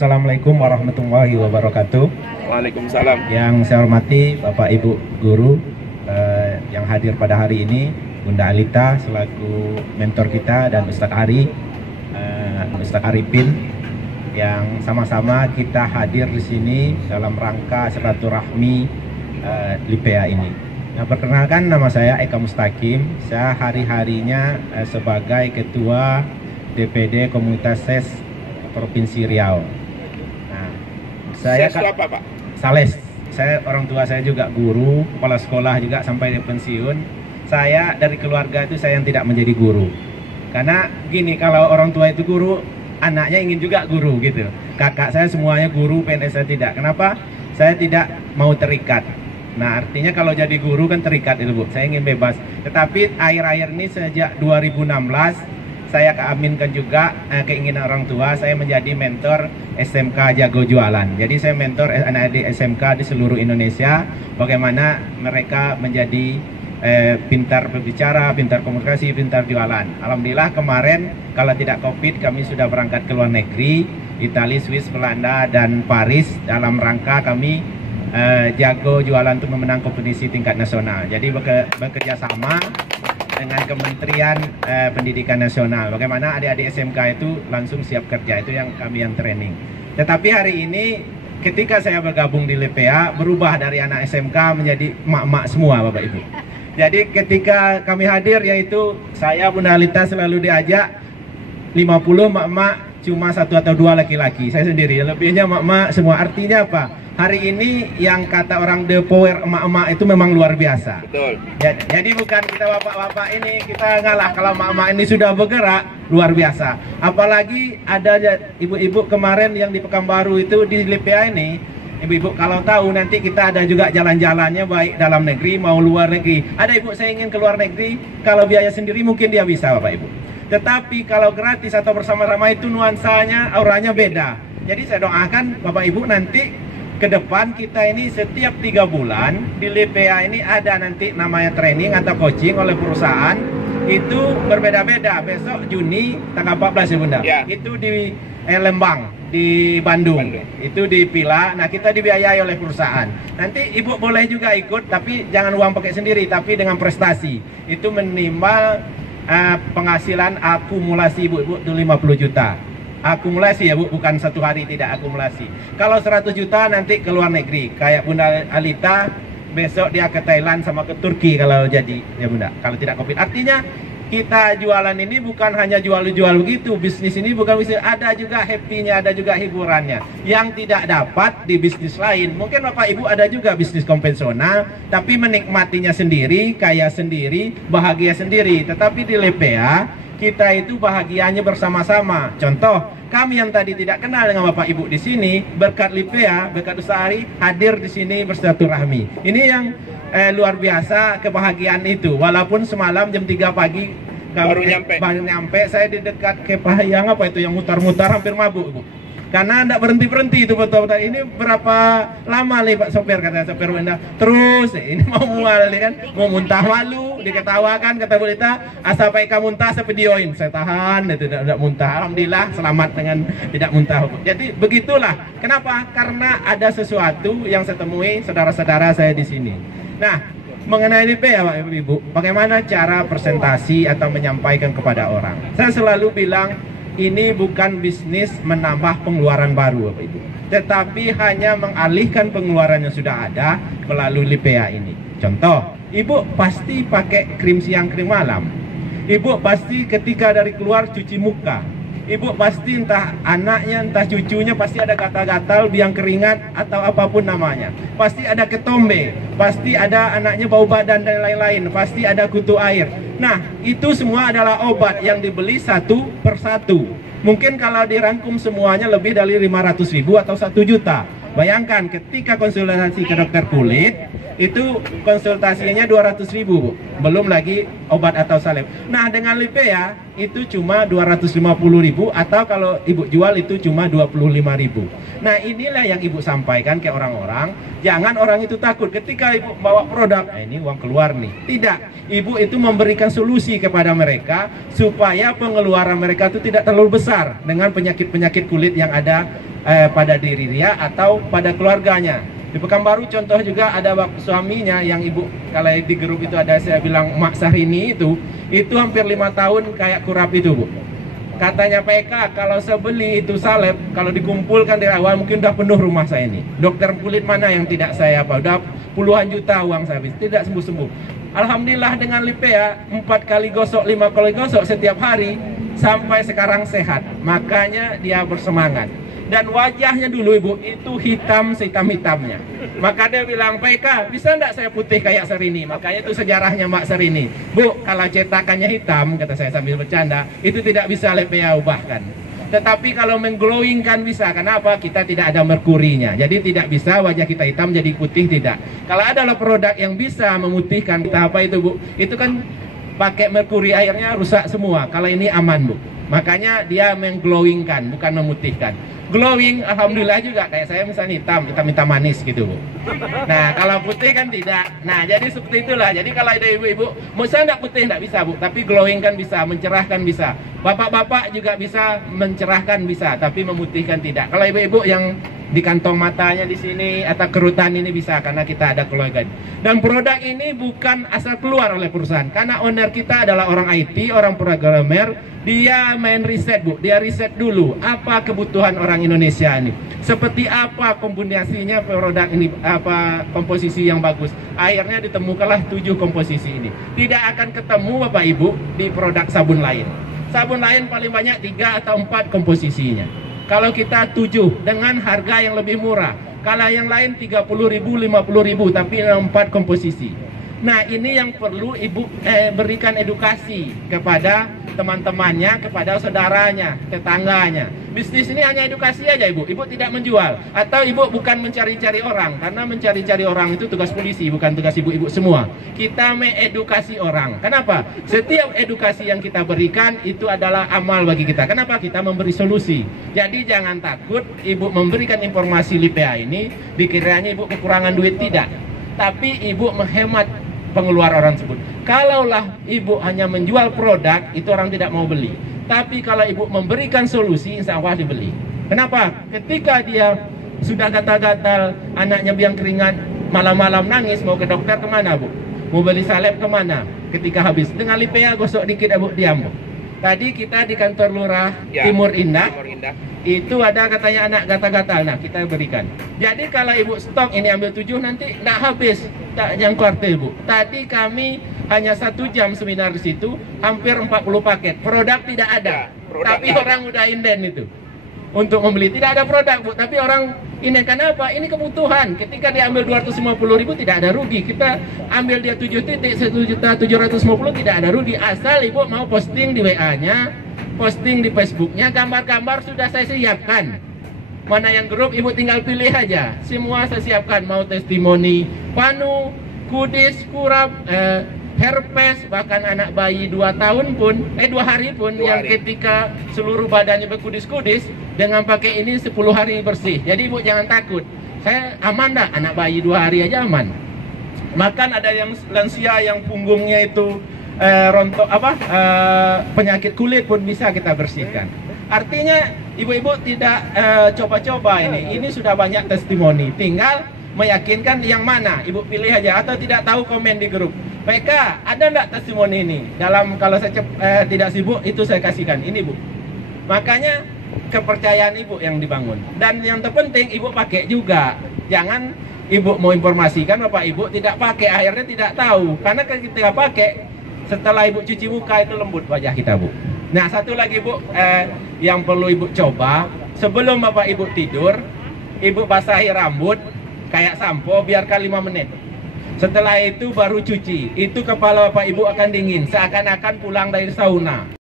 Assalamualaikum warahmatullahi wabarakatuh. Waalaikumsalam. Yang saya hormati Bapak Ibu Guru yang hadir pada hari ini, Bunda Alita selaku mentor kita dan Ustadz Ari, Ustadz Arifin, yang sama-sama kita hadir di sini dalam rangka silaturahmi LIPEA ini. Nah, perkenalkan, nama saya Eka Mustaqim. Saya hari-harinya sebagai Ketua DPD Komunitas SES Provinsi Riau. Nah, saya SES itu apa, Pak? Sales. Saya, orang tua saya juga guru, kepala sekolah juga sampai pensiun. Saya dari keluarga itu saya yang tidak menjadi guru. Karena gini, kalau orang tua itu guru, anaknya ingin juga guru gitu. Kakak saya semuanya guru, PNS saya tidak. Kenapa? Saya tidak mau terikat. Nah, artinya kalau jadi guru kan terikat itu, Bu. Saya ingin bebas. Tetapi akhir-akhir ini sejak 2016 saya keaminkan juga keinginan orang tua, saya menjadi mentor SMK Jago Jualan. Jadi saya mentor anak-adik SMK di seluruh Indonesia, bagaimana mereka menjadi pintar berbicara, pintar komunikasi, pintar jualan. Alhamdulillah kemarin kalau tidak COVID kami sudah berangkat ke luar negeri, Italia, Swiss, Belanda, dan Paris dalam rangka kami jago jualan untuk memenang kompetisi tingkat nasional. Jadi bekerja sama dengan Kementerian Pendidikan Nasional. Bagaimana adik-adik SMK itu langsung siap kerja, itu yang kami yang training. Tetapi hari ini ketika saya bergabung di LIPEA, berubah dari anak SMK menjadi emak-emak semua, Bapak Ibu. Jadi ketika kami hadir, yaitu saya, Bunda Alita, selalu diajak 50 emak-emak, cuma 1 atau 2 laki-laki. Saya sendiri, lebihnya emak-emak semua. Artinya apa? Hari ini yang kata orang the power emak-emak itu memang luar biasa. Betul. Jadi bukan kita bapak-bapak ini kita ngalah, kalau emak-emak ini sudah bergerak luar biasa. Apalagi ada ibu-ibu kemarin yang di Pekanbaru itu di LIPEA ini, ibu-ibu kalau tahu nanti kita ada juga jalan-jalannya baik dalam negeri mau luar negeri. Ada ibu saya ingin ke luar negeri, kalau biaya sendiri mungkin dia bisa, Bapak Ibu. Tetapi kalau gratis atau bersama-sama itu nuansanya, auranya beda. Jadi saya doakan Bapak Ibu nanti ke depan kita ini setiap 3 bulan di LIPEA ini ada nanti namanya training atau coaching oleh perusahaan, itu berbeda-beda. Besok Juni tanggal 14 ya Bunda, ya. Itu di Lembang, di Bandung. Itu di Pila. Nah, kita dibiayai oleh perusahaan. Nanti ibu boleh juga ikut, tapi jangan uang pakai sendiri, tapi dengan prestasi. Itu minimal penghasilan akumulasi ibu-ibu itu 50 juta. Akumulasi ya Bu, bukan satu hari, tidak akumulasi. Kalau 100 juta nanti ke luar negeri, kayak Bunda Alita besok dia ke Thailand sama ke Turki kalau jadi ya Bunda, kalau tidak COVID. Artinya kita jualan ini bukan hanya jual-jual begitu, bisnis ini bukan bisnis, ada juga happy-nya, ada juga hiburannya yang tidak dapat di bisnis lain. Mungkin Bapak Ibu ada juga bisnis konvensional, tapi menikmatinya sendiri, kaya sendiri, bahagia sendiri. Tetapi di LIPEA kita itu bahagianya bersama-sama. Contoh, kami yang tadi tidak kenal dengan Bapak Ibu di sini, berkat LIPEA, berkat Ustadz Ari, hadir di sini bersilaturahmi. Ini yang luar biasa kebahagiaan itu. Walaupun semalam jam 3 pagi baru nyampe, saya di dekat Kepahayang apa itu yang mutar-mutar hampir mabuk, Bu. Karena tidak berhenti-berhenti itu betul-betul. Ini berapa lama nih Pak sopir, kata sopir Bunda. Terus ini mau mual kan, mau muntah malu, diketawakan kata Bu Lita, asal Pak Eka muntah saya videoin. Saya tahan, itu tidak muntah. Alhamdulillah selamat dengan tidak muntah. Jadi begitulah. Kenapa? Karena ada sesuatu yang saya temui saudara-saudara saya di sini. Nah, mengenai LIPEA Pak Ibu, bagaimana cara presentasi atau menyampaikan kepada orang? Saya selalu bilang, ini bukan bisnis menambah pengeluaran baru Bapak Ibu, tetapi hanya mengalihkan pengeluaran yang sudah ada melalui LIPEA ini. Contoh, Ibu pasti pakai krim siang, krim malam. Ibu pasti ketika dari keluar cuci muka. Ibu pasti entah anaknya, entah cucunya pasti ada gatal-gatal, biang keringat atau apapun namanya. Pasti ada ketombe, pasti ada anaknya bau badan dan lain-lain, pasti ada kutu air. Nah, itu semua adalah obat yang dibeli 1 per 1. Mungkin kalau dirangkum semuanya lebih dari 500.000 atau 1 juta. Bayangkan ketika konsultasi ke dokter kulit, itu konsultasinya 200.000 Bu, belum lagi obat atau salep. Nah, dengan LIPEA itu cuma 250.000, atau kalau Ibu jual itu cuma 25.000. Nah, inilah yang Ibu sampaikan ke orang-orang. Jangan orang itu takut ketika Ibu bawa produk, ini uang keluar nih. Tidak, Ibu itu memberikan solusi kepada mereka supaya pengeluaran mereka itu tidak terlalu besar dengan penyakit-penyakit kulit yang ada pada diri dia atau pada keluarganya. Di Pekanbaru contoh juga ada suaminya yang ibu, kalau di grup itu ada saya bilang Mak Sahrini itu hampir 5 tahun kayak kurap itu Bu. Katanya PK kalau saya beli itu salep, kalau dikumpulkan dari awal mungkin udah penuh rumah saya ini. Dokter kulit mana yang tidak saya udah puluhan juta uang saya habis, tidak sembuh-sembuh. Alhamdulillah dengan Lipea 4 kali gosok, 5 kali gosok setiap hari sampai sekarang sehat. Makanya dia bersemangat. Dan wajahnya dulu ibu itu hitam sehitam-hitamnya. Maka dia bilang, PK bisa enggak saya putih kayak Serini? Makanya itu sejarahnya Mbak Serini. Bu, kalau cetakannya hitam, kata saya sambil bercanda, itu tidak bisa Lipea ubahkan. Tetapi kalau mengglowingkan bisa. Kenapa? Kita tidak ada merkurinya. Jadi tidak bisa wajah kita hitam jadi putih, tidak. Kalau adalah produk yang bisa memutihkan kita, apa itu Bu? Itu kan pakai merkuri, airnya rusak semua. Kalau ini aman Bu. Makanya dia mengglowingkan, bukan memutihkan. Glowing, alhamdulillah juga kayak saya misalnya hitam manis gitu Bu. Nah kalau putih kan tidak. Nah jadi seperti itulah. Jadi kalau ada ibu-ibu, misalnya nggak putih nggak bisa Bu, tapi glowing kan bisa, mencerahkan bisa. Bapak-bapak juga bisa mencerahkan bisa, tapi memutihkan tidak. Kalau ibu-ibu yang di kantong matanya di sini atau kerutan ini bisa, karena kita ada kolagen. Dan produk ini bukan asal keluar oleh perusahaan, karena owner kita adalah orang IT, orang programmer. Dia main riset Bu, dia riset dulu apa kebutuhan orang Indonesia ini, seperti apa kombinasinya produk ini, apa komposisi yang bagus. Akhirnya ditemukanlah 7 komposisi ini. Tidak akan ketemu Bapak Ibu di produk sabun lain. Sabun lain paling banyak 3 atau 4 komposisinya. Kalau kita 7 dengan harga yang lebih murah. Kalau yang lain 30.000, 50.000, tapi 4 komposisi. Nah ini yang perlu Ibu berikan edukasi kepada teman-temannya, kepada saudaranya, tetangganya. Bisnis ini hanya edukasi aja Ibu. Ibu tidak menjual. Atau Ibu bukan mencari-cari orang. Karena mencari-cari orang itu tugas polisi, bukan tugas ibu-ibu semua. Kita mengedukasi orang. Kenapa? Setiap edukasi yang kita berikan itu adalah amal bagi kita. Kenapa? Kita memberi solusi. Jadi jangan takut Ibu memberikan informasi Lipea ini dikiranya Ibu kekurangan duit, tidak. Tapi Ibu menghemat pengeluar orang tersebut. Kalaulah Ibu hanya menjual produk, itu orang tidak mau beli. Tapi kalau Ibu memberikan solusi, insya Allah dibeli. Kenapa? Ketika dia sudah gatal-gatal, anaknya biang keringat, malam-malam nangis, mau ke dokter kemana Bu? Mau beli salep kemana? Ketika habis, dengan Lipea gosok dikit Bu, diam Bu. Tadi kita di kantor lurah Timur Indah. Itu ada katanya anak gatal-gatal, nah kita berikan. Jadi kalau Ibu stok ini ambil 7, nanti tidak habis, tak yang kuartil Bu. Tadi kami hanya 1 jam seminar di situ, hampir 40 paket. Produk tidak ada, tapi orang udah inden itu untuk membeli. Tidak ada produk Bu, tapi orang ini kenapa? Ini kebutuhan. Ketika dia ambil 250.000 tidak ada rugi. Kita ambil dia 7 titik 1.750.000 tidak ada rugi. Asal Ibu mau posting di WA-nya, posting di Facebooknya, gambar-gambar sudah saya siapkan. Mana yang grup Ibu tinggal pilih aja. Semua saya siapkan, mau testimoni panu, kudis, kurap, herpes, bahkan anak bayi 2 tahun pun, 2 hari pun, yang ketika seluruh badannya berkudis-kudis, dengan pakai ini 10 hari bersih. Jadi Ibu jangan takut. Saya aman dah, anak bayi 2 hari aja aman. Makan ada yang lansia yang punggungnya itu rontok penyakit kulit pun bisa kita bersihkan. Artinya ibu-ibu tidak coba-coba ini sudah banyak testimoni. Tinggal meyakinkan yang mana Ibu pilih aja, atau tidak tahu komen di grup. PK ada enggak testimoni ini? Dalam kalau saya tidak sibuk itu saya kasihkan. Ini Bu. Makanya kepercayaan Ibu yang dibangun. Dan yang terpenting Ibu pakai juga. Jangan Ibu mau informasikan Bapak Ibu tidak pakai, akhirnya tidak tahu. Karena ketika pakai, setelah Ibu cuci muka itu lembut wajah kita Bu. Nah satu lagi Bu, yang perlu Ibu coba, sebelum Bapak Ibu tidur, Ibu basahi rambut kayak sampo, biarkan 5 menit. Setelah itu baru cuci. Itu kepala Bapak Ibu akan dingin, seakan-akan pulang dari sauna.